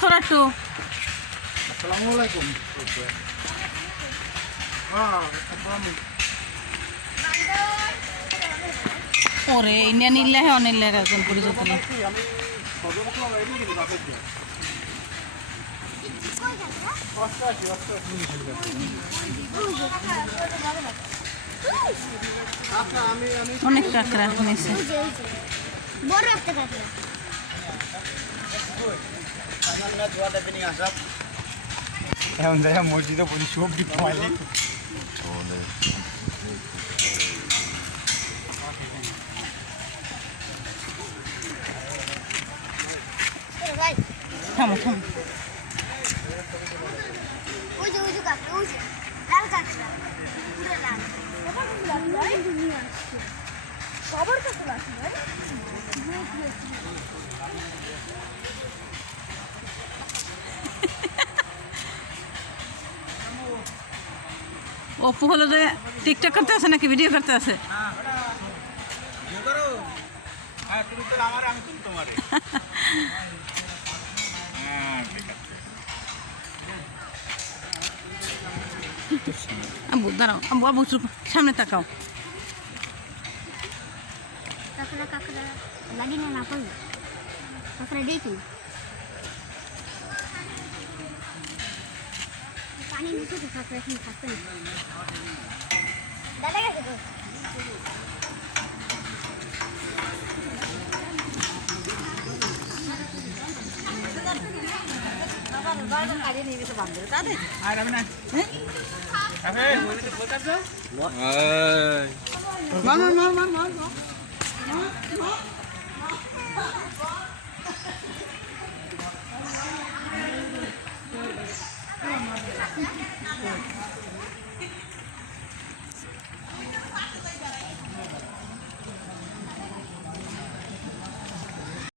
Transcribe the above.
তোরা একটু। আসসালামু আলাইকুম। পরে ইন্ডিয়া নিলে হ্যাঁ অনিলে একজন পরিচিত না। অনেক কাঁকড়া নিয়েছে। বড় একটা কাঁকড়া। এখন যাই মসজিদে বলি সবজি খাওয়াইলে থামো থামো। ওই যে কাঁকড়া, ওই যে লাল কাঁকড়া, পুরো লাল। কবর কাঁকড়া আছে ভাই। অপু হলো যে টিকটক করতে আছে নাকি ভিডিও করতে আছে? আব্বু দাঁড়াও, আব্বু আব্বু সামনে তাকাও। কাঁকড়া লাগি না পারবে। কাঁকড়া দেখি পানি নিচে তো কাঁকড়া এখন থাকবে না। দাদা গেছে তো।